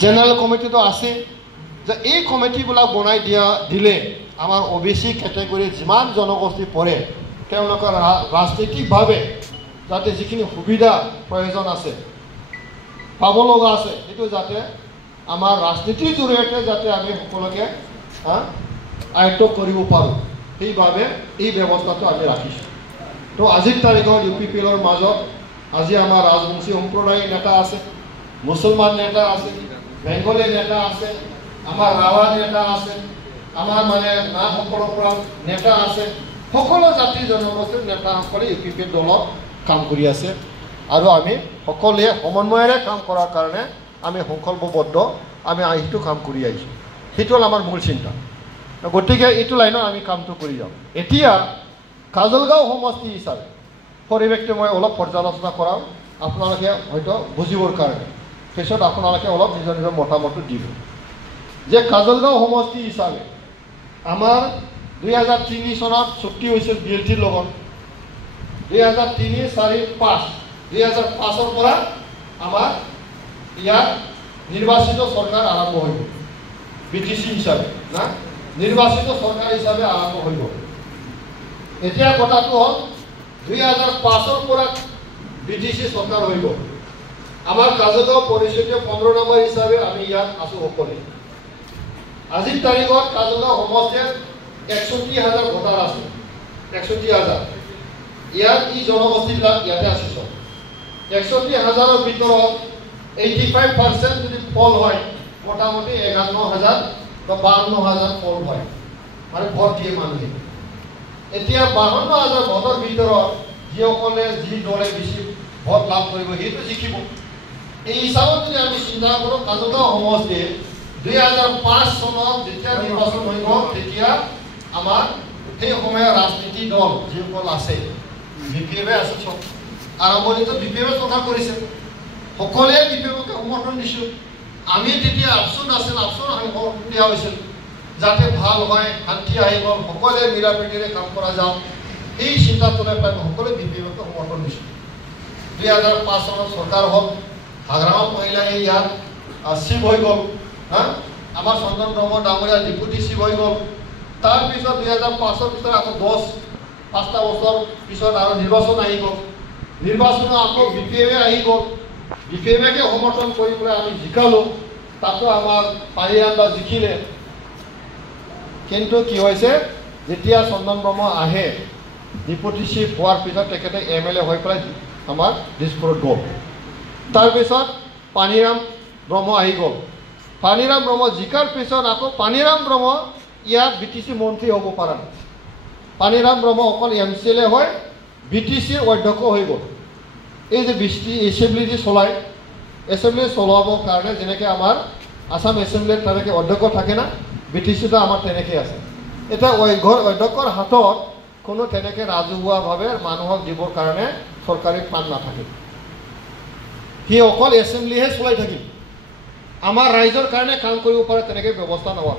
General কমিটিটো আছে যে এই কমিটিবিলাক বনাই দিলে আমাৰ OBC ক্যাটেগৰি যিমান জনগোষ্ঠী পৰে তেওঁলোকৰ ৰাজনৈতিকভাৱে যাতে যিখিনি সুবিধা প্ৰয়োজন আছে পাব লগা আছে সেইটো যাতে আমাৰ ৰাজনীতিৰ জৰিয়তে যাতে আমি সকলোকে আয়ত্ত কৰিব পাৰোঁ সেইভাৱে এই ব্যৱস্থাটো আমি ৰাখিছোঁ। তো আজিৰ তাৰিখত UPPLৰ মাজত আজি আমাৰ ৰাজবংশী সম্প্ৰদায়ৰ নেতা আছে, মুছলমান নেতা আছে, বেংগলী নেতা আছে, আমাৰ ৰাভা নেতা আছে, আমাৰ মানে নাগসকলৰ পৰা নেতা আছে, সকলো জাতি জনগোষ্ঠীৰ নেতাসকলে UPPL দলত কাম কৰি আছে আৰু আমি সকলোৱে সমন্বয়েৰে কাম কৰাৰ কাৰণে আমি সংকল্পবদ্ধ, আমি এইটো কাম কৰি আহিছোঁ। সেইটো হ'ল আমাৰ মূল চিন্তা। গতিকে এইটো লাইনত আমি কামটো কৰি যাওঁ। এতিয়া কাজলগাঁও সমষ্টি হিচাপে পৰিৱেশটো মই অলপ পৰ্যালোচনা কৰাওঁ আপোনালোকে হয়তো বুজিবৰ কাৰণে, পিছত আপোনালোকে অলপ নিজৰ নিজৰ মতামতটো দিব যে কাজলগাঁও সমষ্টি হিচাপে আমাৰ 2003 চনত চুক্তি হৈছিল BLTৰ লগত। 2003, 4, 5 2005ৰ পৰা আমাৰ ইয়াত নিৰ্বাচিত চৰকাৰ আৰম্ভ হৈ গ'ল। BTC হিচাপে না নিৰ্বাচিত চৰকাৰ হিচাপে আৰম্ভ হৈ গ'ল। এতিয়া কথাটো হ'ল 2005ৰ পৰা BTC চৰকাৰ হৈ গ'ল। আমাৰ কাজলগাঁও পৰিষদীয় 15 নম্বৰ হিচাপে আমি ইয়াত আছোঁ সকলোৱে। আজিৰ তাৰিখত কাজলগাঁও সমষ্টিৰ 61,000 ভোটাৰ আছে, 61,000। ইয়াত ই জনগোষ্ঠীবিলাক ইয়াতে আছে চব। 61,000ৰ ভিতৰত 85% যদি ফল হয় মোটামুটি 51,000 বা 52,000 ফল হয়, মানে ভোট দিয়ে মানুহে। এতিয়া 52,000 ভোটৰ ভিতৰত যিসকলে যি দলে বেছি ভোট লাভ কৰিব সেইটো জিকিব। এই হিচাপত যদি আমি চিন্তা কৰোঁ কাজলগাঁও সমষ্টিৰ 2005 চনত যেতিয়া নিৰ্বাচন হৈ গ'ল তেতিয়া আমাৰ সেই সময়ৰ ৰাজনীতি দল যিসকল আছে BPF আছে চব আৰম্ভণিতে BPF চৰকাৰ কৰিছে, সকলোৱে BPFকে সমৰ্থন দিছোঁ। আমি তেতিয়া আফচোন আছিল, আফচোন দিয়া হৈছিল যাতে ভাল হয়, শান্তি আহি গ'ল, সকলোৱে মিলা প্ৰীতিৰে কাম কৰা যাওক, এই চিন্তাটোৰে প্ৰায় সকলোৱে BPFকে সমৰ্থন দিছোঁ। 2005 চনত চৰকাৰ হ'ল, হাগ্ৰামত মহিলাই ইয়াত চিফ হৈ গ'ল, আমাৰ চন্দন ব্ৰহ্ম ডাঙৰীয়া ডেপুটি চিফ হৈ গ'ল। তাৰপিছত 2005ৰ পিছত আকৌ 5টা বছৰ পিছত আৰু নিৰ্বাচন আহি গ'ল। নিৰ্বাচনত আকৌ BPF আহি গ'ল, BPFকে সমৰ্থন কৰি পেলাই আমি জিকালোঁ। তাতো আমাৰ পাৰিয়ান্দা জিকিলে। কিন্তু কি হৈছে যেতিয়া চন্দন ব্ৰহ্ম আহে ডেপুটি চিফ হোৱাৰ পিছত তেখেতে MLA হৈ পেলাই আমাৰ দিছপুৰত গ'ল। তাৰপিছত পানীৰাম ব্ৰহ্ম আহি গ'ল। পানীৰাম ব্ৰহ্ম জিকাৰ পিছত আকৌ পানীৰাম ব্ৰহ্ম ইয়াত BTC মন্ত্ৰী হ'ব পৰা নাই। পানীৰাম ব্ৰহ্ম অকল MCLA হৈ BTCৰ অধ্যক্ষ হৈ গ'ল। এই যে এছেম্বলি যে চলায়, এছেম্বলি চলাবৰ কাৰণে যেনেকৈ আমাৰ আসাম এছেম্বলিত তেনেকৈ অধ্যক্ষ থাকে না, BTCটো আমাৰ তেনেকৈ আছে। এতিয়া অধ্যক্ষৰ হাতত কোনো তেনেকৈ ৰাজহুৱাভাৱে মানুহক দিবৰ কাৰণে চৰকাৰী ফাণ্ড নাথাকে, সি অকল এছেম্বলিহে চলাই থাকিল। আমাৰ ৰাইজৰ কাৰণে কাম কৰিব পাৰে তেনেকৈ ব্যৱস্থা নহয়।